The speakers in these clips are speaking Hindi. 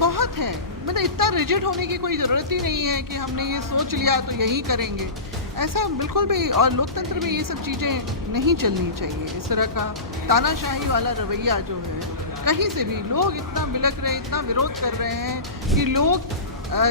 बहुत है, मतलब इतना रिजिड होने की कोई ज़रूरत ही नहीं है कि हमने ये सोच लिया तो यही करेंगे। ऐसा बिल्कुल भी, और लोकतंत्र में ये सब चीज़ें नहीं चलनी चाहिए। इस तरह का तानाशाही वाला रवैया जो है, कहीं से भी लोग इतना बिलख रहे हैं, इतना विरोध कर रहे हैं कि लोग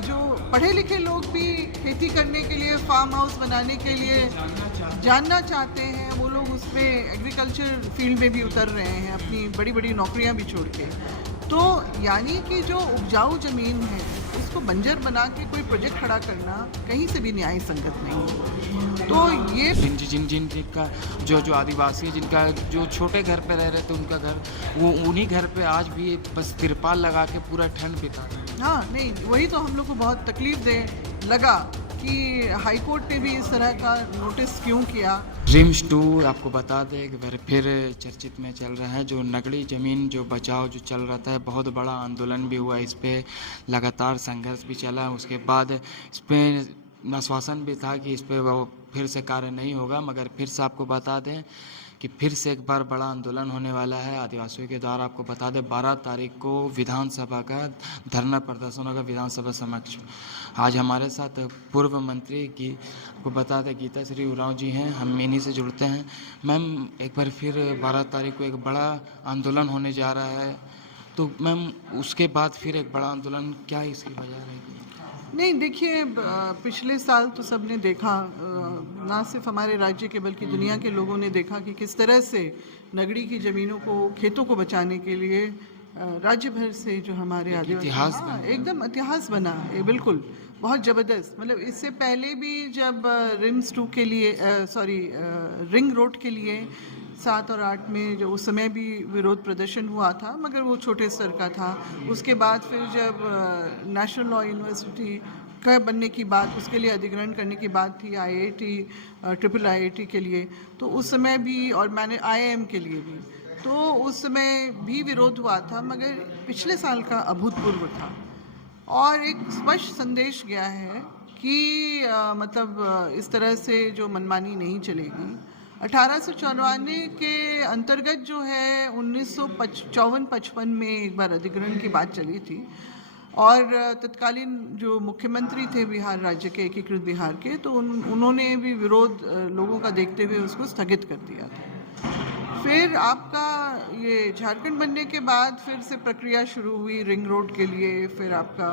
जो पढ़े लिखे लोग भी खेती करने के लिए, फार्म हाउस बनाने के लिए जानना चाहते हैं। वो लोग उसमें एग्रीकल्चर फील्ड में भी उतर रहे हैं, अपनी बड़ी बड़ी नौकरियां भी छोड़ के। तो यानी कि जो उपजाऊ ज़मीन है उसको बंजर बना के कोई प्रोजेक्ट खड़ा करना कहीं से भी न्याय संगत नहीं है। तो ये जिनका जो आदिवासी जिनका जो छोटे घर पे रह रहे थे, उनका घर, वो उन्हीं घर पे आज भी बस तिरपाल लगा के पूरा ठंड बिता रहे हैं। हाँ, नहीं, वही तो हम लोग को बहुत तकलीफ दे लगा कि हाई कोर्ट ने भी इस तरह का नोटिस क्यों किया। ड्रीम्स 2 आपको बता दें एक बार फिर चर्चित में चल रहा है। जो नगड़ी ज़मीन जो बचाओ जो चल रहा था, बहुत बड़ा आंदोलन भी हुआ, इस पे लगातार संघर्ष भी चला। उसके बाद इस पर आश्वासन भी था कि इस पे वो फिर से कार्य नहीं होगा, मगर फिर से आपको बता दें कि फिर से एक बार बड़ा आंदोलन होने वाला है आदिवासियों के द्वारा। आपको बता दें 12 तारीख को विधानसभा का धरना प्रदर्शन होगा विधानसभा समक्ष। आज हमारे साथ पूर्व मंत्री की आपको बता दें गीता श्री उरांव जी हैं, हम इन्हीं से जुड़ते हैं। मैम, एक बार फिर 12 तारीख को एक बड़ा आंदोलन होने जा रहा है, तो मैम उसके बाद फिर एक बड़ा आंदोलन, क्या इसकी वजह रहेगी? नहीं, देखिए, पिछले साल तो सबने देखा, ना सिर्फ हमारे राज्य के बल्कि दुनिया के लोगों ने देखा कि किस तरह से नगड़ी की ज़मीनों को, खेतों को बचाने के लिए राज्य भर से जो हमारे आदिवासी, इतिहास हाँ, एकदम इतिहास बना ये, बिल्कुल बहुत ज़बरदस्त। मतलब इससे पहले भी जब रिम्स 2 के लिए, रिंग रोड के लिए 7 और 8 में जो उस समय भी विरोध प्रदर्शन हुआ था, मगर वो छोटे स्तर का था। उसके बाद फिर जब नेशनल लॉ यूनिवर्सिटी का बनने की बात, उसके लिए अधिग्रहण करने की बात थी, IIT, ट्रिपल IIT के लिए, तो उस समय भी, और मैंने IIM के लिए भी, तो उस समय भी विरोध हुआ था। मगर पिछले साल का अभूतपूर्व था और एक स्पष्ट संदेश गया है कि इस तरह से जो मनमानी नहीं चलेगी। 1894 के अंतर्गत जो है 1954-55 में एक बार अधिग्रहण की बात चली थी और तत्कालीन जो मुख्यमंत्री थे बिहार राज्य के, एकीकृत बिहार के, तो उन्होंने भी विरोध लोगों का देखते हुए उसको स्थगित कर दिया था। फिर आपका ये झारखंड बनने के बाद फिर से प्रक्रिया शुरू हुई रिंग रोड के लिए, फिर आपका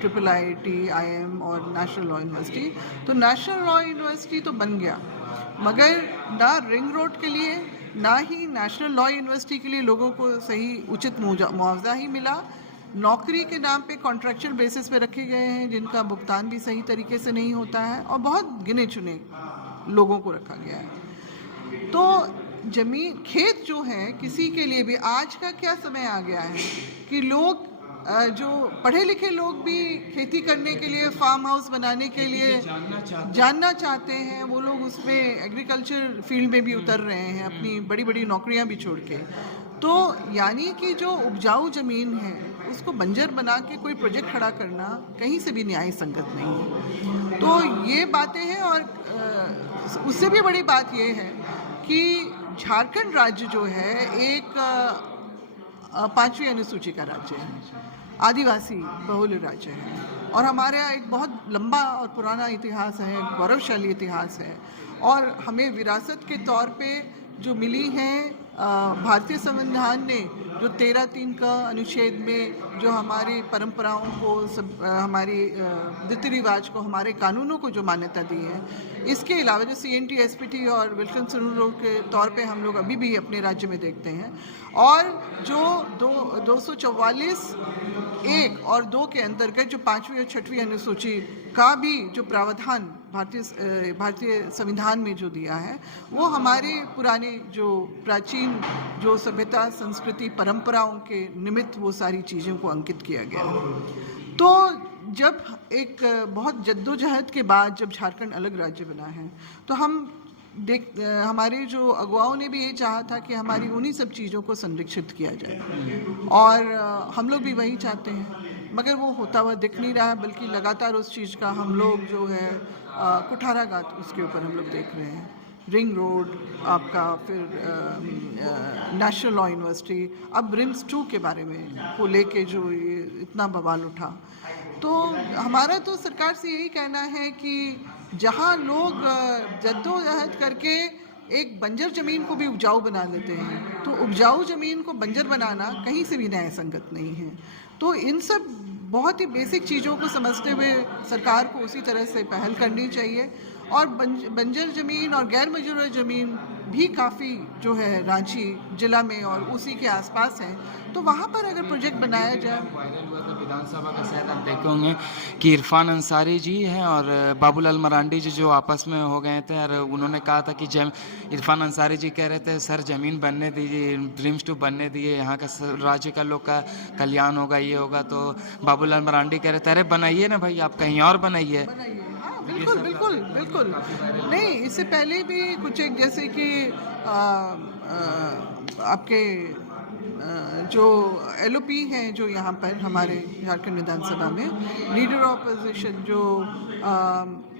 ट्रिपल IIT, IIM और नेशनल लॉ यूनिवर्सिटी। तो नेशनल लॉ यूनिवर्सिटी तो बन गया, मगर ना रिंग रोड के लिए, ना ही नेशनल लॉ यूनिवर्सिटी के लिए लोगों को सही उचित मुआवजा ही मिला। नौकरी के नाम पे कॉन्ट्रैक्चुअल बेसिस पे रखे गए हैं, जिनका भुगतान भी सही तरीके से नहीं होता है, और बहुत गिने चुने लोगों को रखा गया है। तो जमीन, खेत जो है किसी के लिए भी, आज का क्या समय आ गया है कि लोग जो पढ़े लिखे लोग भी खेती करने के लिए, फार्म हाउस बनाने के लिए जानना चाहते हैं। वो लोग उसमें एग्रीकल्चर फील्ड में भी उतर रहे हैं, अपनी बड़ी बड़ी नौकरियां भी छोड़ के। तो यानी कि जो उपजाऊ ज़मीन है उसको बंजर बना के कोई प्रोजेक्ट खड़ा करना कहीं से भी न्याय संगत नहीं है। तो ये बातें हैं, और उससे भी बड़ी बात ये है कि झारखंड राज्य जो है एक 5वीं अनुसूची का राज्य है, आदिवासी बहुल राज्य है, और हमारे यहाँ एक बहुत लंबा और पुराना इतिहास है, गौरवशाली इतिहास है। और हमें विरासत के तौर पे जो मिली हैं, भारतीय संविधान ने जो 13(3) का अनुच्छेद में जो हमारी परंपराओं को, हमारी रीति रिवाज को, हमारे कानूनों को जो मान्यता दी है, इसके अलावा जो CNT, SPT और विल्किंसन रूल के तौर पे हम लोग अभी भी अपने राज्य में देखते हैं, और जो 244 1 और 2 के अंतर्गत जो 5वीं और 6वीं अनुसूची का भी जो प्रावधान भारतीय संविधान में जो दिया है, वो हमारे पुराने जो प्राचीन जो सभ्यता, संस्कृति, परंपराओं के निमित्त वो सारी चीज़ों को अंकित किया गया है। तो जब एक बहुत जद्दोजहद के बाद जब झारखंड अलग राज्य बना है, तो हमारे जो अगुवाओं ने भी ये चाहा था कि हमारी उन्हीं सब चीज़ों को संरक्षित किया जाए, और हम लोग भी वही चाहते हैं, मगर वो होता हुआ दिख नहीं रहा है, बल्कि लगातार उस चीज़ का हम लोग जो है कुठाराघात उसके ऊपर हम लोग देख रहे हैं। रिंग रोड आपका, फिर नेशनल लॉ यूनिवर्सिटी, अब रिम्स 2 के बारे में को लेके जो ये इतना बवाल उठा। तो हमारा तो सरकार से यही कहना है कि जहाँ लोग जद्दोजहद करके एक बंजर ज़मीन को भी उपजाऊ बना देते हैं, तो उपजाऊ ज़मीन को बंजर बनाना कहीं से भी न्याय संगत नहीं है। तो इन सब बहुत ही बेसिक चीज़ों को समझते हुए सरकार को उसी तरह से पहल करनी चाहिए। और बंजर ज़मीन और गैर मजरूह ज़मीन भी काफ़ी जो है रांची ज़िला में और उसी के आसपास हैं, तो वहाँ पर अगर प्रोजेक्ट बनाया जाए। वायरल हुआ था विधानसभा का, शायद आप देखे होंगे कि इरफान अंसारी जी हैं और बाबूलाल मरांडी जी जो आपस में हो गए थे, और उन्होंने कहा था कि इरफान अंसारी जी कह रहे थे सर ज़मीन बनने दीजिए, ड्रीम्स 2 बनने दिए, यहाँ का राज्य का लोग का कल्याण होगा, ये होगा। तो बाबूलाल मरांडी कह रहे थे अरे बनाइए ना भाई, आप कहीं और बनाइए। हाँ, बिल्कुल बिल्कुल बिल्कुल। नहीं, इससे पहले भी कुछ एक जैसे कि आपके जो एलओपी हैं जो यहाँ पर हमारे झारखंड विधानसभा में लीडर ऑफ अपोजिशन जो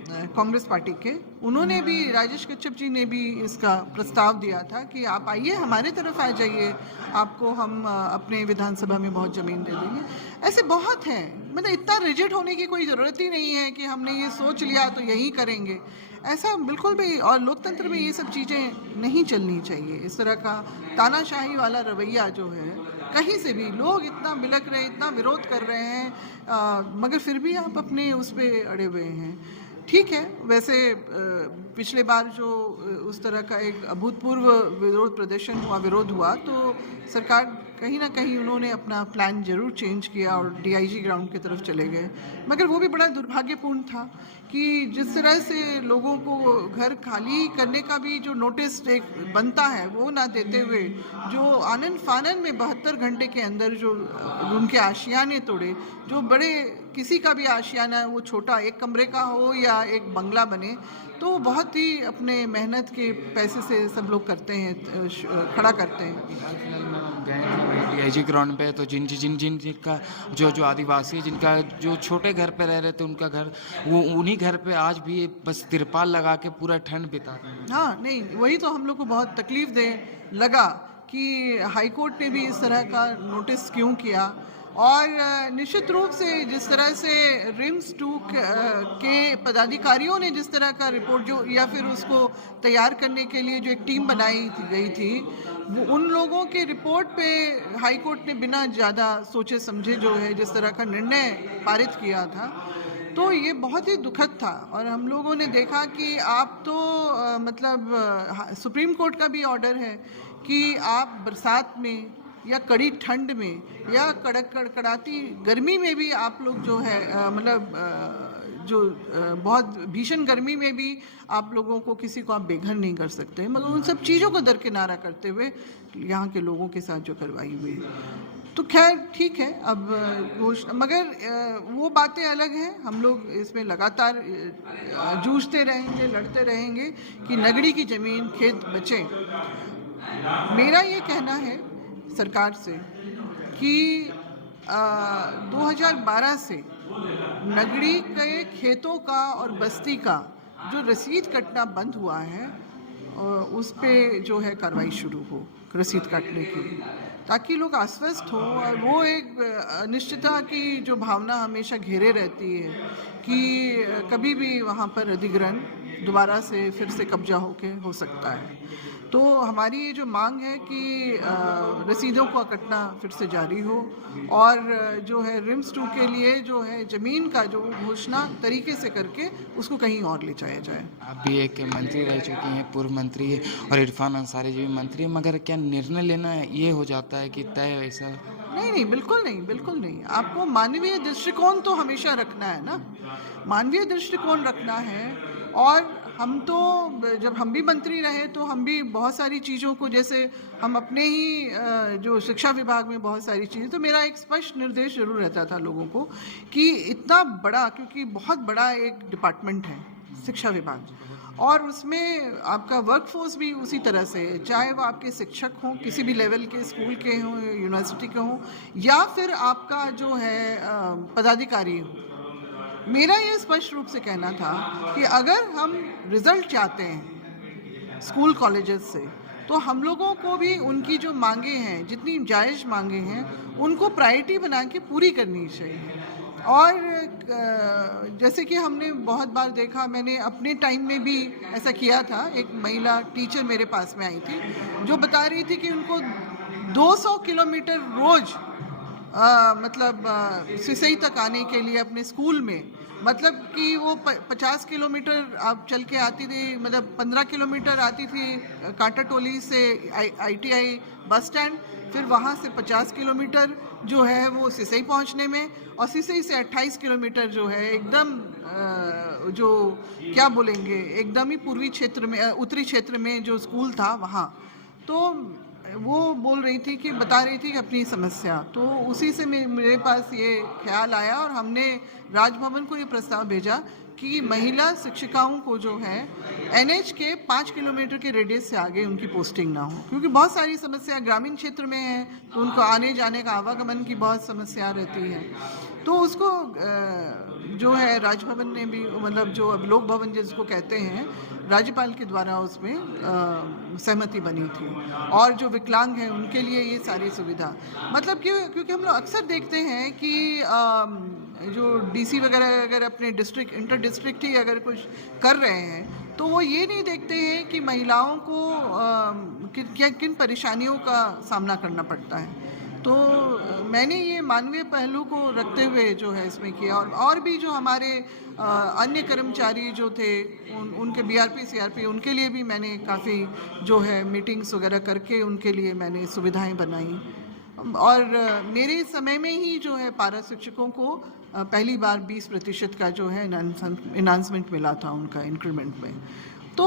कांग्रेस पार्टी के, उन्होंने भी, राजेश कच्छप जी ने भी इसका प्रस्ताव दिया था कि आप आइए हमारे तरफ आ जाइए, आपको हम अपने विधानसभा में बहुत ज़मीन दे देंगे। ऐसे बहुत हैं, मतलब इतना रिजिड होने की कोई ज़रूरत ही नहीं है कि हमने ये सोच लिया तो यही करेंगे, ऐसा बिल्कुल भी। और लोकतंत्र में ये सब चीज़ें नहीं चलनी चाहिए। इस तरह का तानाशाही वाला रवैया जो है, कहीं से भी लोग इतना बिलक रहे, इतना विरोध कर रहे हैं, मगर फिर भी आप अपने उस पर अड़े हुए हैं। ठीक है, वैसे पिछले बार जो उस तरह का एक अभूतपूर्व विरोध हुआ तो सरकार कहीं ना कहीं उन्होंने अपना प्लान जरूर चेंज किया और डीआईजी ग्राउंड की तरफ चले गए, मगर वो भी बड़ा दुर्भाग्यपूर्ण था कि जिस तरह से लोगों को घर खाली करने का भी जो नोटिस एक बनता है वो ना देते हुए, जो आनन फानन में 72 घंटे के अंदर जो उनके आशियाने तोड़े, जो बड़े किसी का भी आशियाना वो छोटा एक कमरे का हो या एक बंगला बने, तो बहुत ही अपने मेहनत के पैसे से सब लोग करते हैं, खड़ा करते हैं। डीआईजी ग्राउंड पे तो जिनका जो आदिवासी जिनका जो छोटे घर पे रह रहे थे, उनका घर, वो उन्हीं घर पे आज भी बस तिरपाल लगा के पूरा ठंड बिताते हैं। हाँ, नहीं, वही तो हम लोग को बहुत तकलीफ दे लगा कि हाई कोर्ट ने भी इस तरह का नोटिस क्यों किया। और निश्चित रूप से जिस तरह से रिम्स 2 के पदाधिकारियों ने जिस तरह का रिपोर्ट जो या फिर उसको तैयार करने के लिए जो एक टीम बनाई गई थी, वो उन लोगों के रिपोर्ट पे हाई कोर्ट ने बिना ज़्यादा सोचे समझे जो है जिस तरह का निर्णय पारित किया था, तो ये बहुत ही दुखद था। और हम लोगों ने देखा कि आप तो मतलब सुप्रीम कोर्ट का भी ऑर्डर है कि आप बरसात में या कड़ी ठंड में या कड़कड़ाती गर्मी में भी आप लोग जो है बहुत भीषण गर्मी में भी आप लोगों को, किसी को आप बेघर नहीं कर सकते, मगर उन सब चीज़ों को दरकिनारा करते हुए यहाँ के लोगों के साथ जो करवाई हुई। तो खैर ठीक है, अब मगर वो बातें अलग हैं। हम लोग इसमें लगातार जूझते रहेंगे, लड़ते रहेंगे कि नगरी की ज़मीन, खेत बचे। मेरा ये कहना है सरकार से कि 2012 से नगरी के खेतों का और बस्ती का जो रसीद कटना बंद हुआ है, उस पे जो है कार्रवाई शुरू हो रसीद काटने की, ताकि लोग आश्वस्त हों। और वो एक अनिश्चितता की जो भावना हमेशा घेरे रहती है कि कभी भी वहाँ पर अधिग्रहण दोबारा से फिर से कब्जा होके हो सकता है। तो हमारी ये जो मांग है कि रसीदों का कटना फिर से जारी हो, और जो है रिम्स 2 के लिए जो है ज़मीन का जो घोषणा तरीके से करके उसको कहीं और ले जाया जाए। आप भी एक मंत्री रह चुकी हैं, पूर्व मंत्री है, और इरफान अंसारी जी भी मंत्री है, मगर क्या निर्णय लेना ये हो जाता है कि तय ऐसा? नहीं, बिल्कुल नहीं, बिल्कुल नहीं। आपको मानवीय दृष्टिकोण तो हमेशा रखना है ना, मानवीय दृष्टिकोण रखना है। और हम तो जब हम भी मंत्री रहे तो हम भी बहुत सारी चीज़ों को, जैसे हम अपने ही जो शिक्षा विभाग में बहुत सारी चीज़ें, तो मेरा एक स्पष्ट निर्देश जरूर रहता था लोगों को कि इतना बड़ा, क्योंकि बहुत बड़ा एक डिपार्टमेंट है शिक्षा विभाग, और उसमें आपका वर्कफोर्स भी उसी तरह से, चाहे वो आपके शिक्षक हों, किसी भी लेवल के स्कूल के हों, यूनिवर्सिटी के हों, या फिर आपका जो है पदाधिकारी हो। मेरा ये स्पष्ट रूप से कहना था कि अगर हम रिजल्ट चाहते हैं स्कूल कॉलेजेस से। तो हम लोगों को भी उनकी जो मांगे हैं, जितनी जायज़ मांगे हैं, उनको प्रायोरिटी बना के पूरी करनी चाहिए। और जैसे कि हमने बहुत बार देखा, मैंने अपने टाइम में भी ऐसा किया था। एक महिला टीचर मेरे पास में आई थी, जो बता रही थी कि उनको 200 किलोमीटर रोज़ मतलब सिसई तक आने के लिए अपने स्कूल में, मतलब कि वो 50 किलोमीटर आप चल के आती थी, मतलब 15 किलोमीटर आती थी कांटा टोली से ITI बस स्टैंड, फिर वहाँ से 50 किलोमीटर जो है वो सिसई पहुँचने में, और सिसई से 28 किलोमीटर जो है एकदम जो क्या बोलेंगे, एकदम ही पूर्वी क्षेत्र में, उत्तरी क्षेत्र में जो स्कूल था वहाँ। तो वो बोल रही थी कि बता रही थी कि अपनी समस्या, तो उसी से मेरे पास ये ख्याल आया और हमने राजभवन को ये प्रस्ताव भेजा कि महिला शिक्षिकाओं को जो है NH के 5 किलोमीटर के रेडियस से आगे उनकी पोस्टिंग ना हो, क्योंकि बहुत सारी समस्या ग्रामीण क्षेत्र में है, तो उनको आने जाने का आवागमन की बहुत समस्या रहती है। तो उसको जो है राजभवन ने भी, मतलब जो अब लोक भवन जिसको कहते हैं, राज्यपाल के द्वारा उसमें सहमति बनी थी। और जो विकलांग हैं उनके लिए ये सारी सुविधा, मतलब क्योंकि हम लोग अक्सर देखते हैं कि जो DC वगैरह अगर अपने डिस्ट्रिक्ट इंटर डिस्ट्रिक्ट ही अगर कुछ कर रहे हैं, तो वो ये नहीं देखते हैं कि महिलाओं को किन परेशानियों का सामना करना पड़ता है। तो मैंने ये मानवीय पहलू को रखते हुए जो है इसमें किया, और भी जो हमारे अन्य कर्मचारी जो थे उनके BRP CRP उनके लिए भी मैंने काफ़ी जो है मीटिंग्स वगैरह करके उनके लिए मैंने सुविधाएं बनाई। और मेरे समय में ही जो है पारा शिक्षकों को पहली बार 20% का जो है इनांसमेंट मिला था उनका इंक्रीमेंट में। तो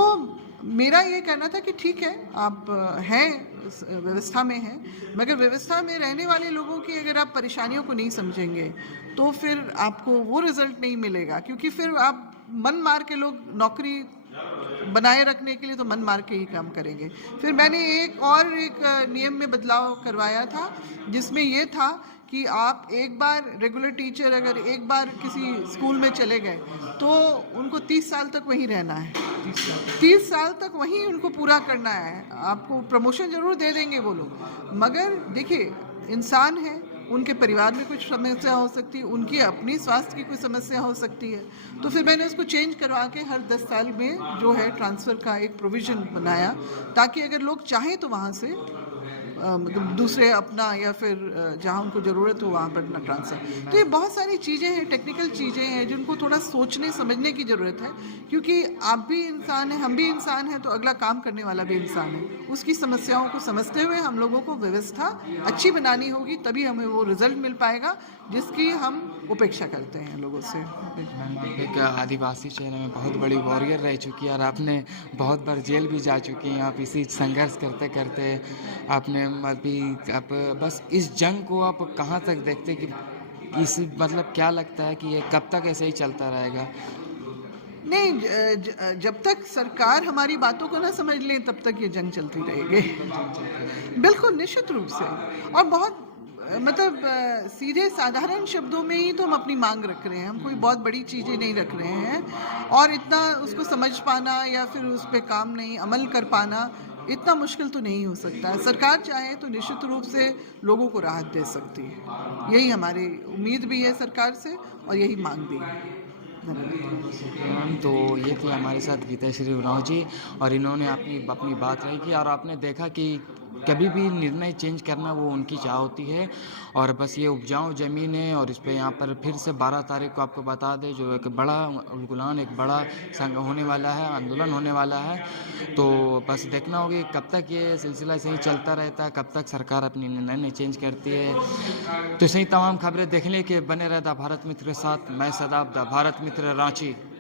मेरा ये कहना था कि ठीक है, आप हैं व्यवस्था में हैं, मगर व्यवस्था में रहने वाले लोगों की अगर आप परेशानियों को नहीं समझेंगे तो फिर आपको वो रिज़ल्ट नहीं मिलेगा, क्योंकि फिर आप मन मार के, लोग नौकरी बनाए रखने के लिए तो मन मार के ही काम करेंगे। फिर मैंने एक नियम में बदलाव करवाया था, जिसमें ये था कि आप एक बार रेगुलर टीचर अगर एक बार किसी स्कूल में चले गए तो उनको 30 साल तक वहीं रहना है। 30 साल तक वहीं उनको पूरा करना है। आपको प्रमोशन ज़रूर दे देंगे वो लोग, मगर देखिए इंसान है, उनके परिवार में कुछ समस्या हो सकती है, उनकी अपनी स्वास्थ्य की कोई समस्या हो सकती है। तो फिर मैंने उसको चेंज करवा के हर 10 साल में जो है ट्रांसफ़र का एक प्रोविज़न बनाया, ताकि अगर लोग चाहें तो वहाँ से मतलब दूसरे अपना, या फिर जहाँ उनको ज़रूरत हो वहाँ पर अपना ट्रांसफ़र। तो ये बहुत सारी चीज़ें हैं, टेक्निकल चीज़ें हैं, जिनको थोड़ा सोचने समझने की ज़रूरत है, क्योंकि आप भी इंसान हैं, हम भी इंसान हैं, तो अगला काम करने वाला भी इंसान है। उसकी समस्याओं को समझते हुए हम लोगों को व्यवस्था अच्छी बनानी होगी, तभी हमें वो रिज़ल्ट मिल पाएगा जिसकी हम उपेक्षा करते हैं लोगों से। मैम, आप एक आदिवासी चेहरे में बहुत बड़ी वॉरियर रह चुकी है और आपने बहुत बार जेल भी जा चुकी हैं। आप इसी संघर्ष करते करते आपने अभी आप बस इस जंग को आप कहाँ तक देखते कि मतलब क्या लगता है कि ये कब तक ऐसे ही चलता रहेगा? नहीं, जब तक सरकार हमारी बातों को ना समझ ले तब तक ये जंग चलती रहेगी। बिल्कुल निश्चित रूप से। और बहुत मतलब सीधे साधारण शब्दों में ही तो हम अपनी मांग रख रहे हैं, हम कोई बहुत बड़ी चीज़ें नहीं रख रहे हैं, और इतना उसको समझ पाना या फिर उस पर काम नहीं अमल कर पाना इतना मुश्किल तो नहीं हो सकता है। सरकार चाहे तो निश्चित रूप से लोगों को राहत दे सकती है, यही हमारी उम्मीद भी है सरकार से, और यही मांग भी है। मैम, तो ये थी हमारे साथ गीताश्री उरांव जी, और इन्होंने अपनी बात रही की, और आपने देखा कि कभी भी निर्णय चेंज करना वो उनकी चाह होती है। और बस ये उपजाऊ ज़मीन है, और इस पे यहाँ पर फिर से 12 तारीख को आपको बता दें जो एक बड़ा उलगुलान, एक बड़ा संघ होने वाला है, आंदोलन होने वाला है। तो बस देखना होगा कि कब तक ये सिलसिला ऐसे ही चलता रहता है, कब तक सरकार अपनी निर्णय नहीं चेंज करती है। तो सही तमाम खबरें देखने के बने रहता भारत मित्र के साथ। मैं सदाब द भारत मित्र रांची।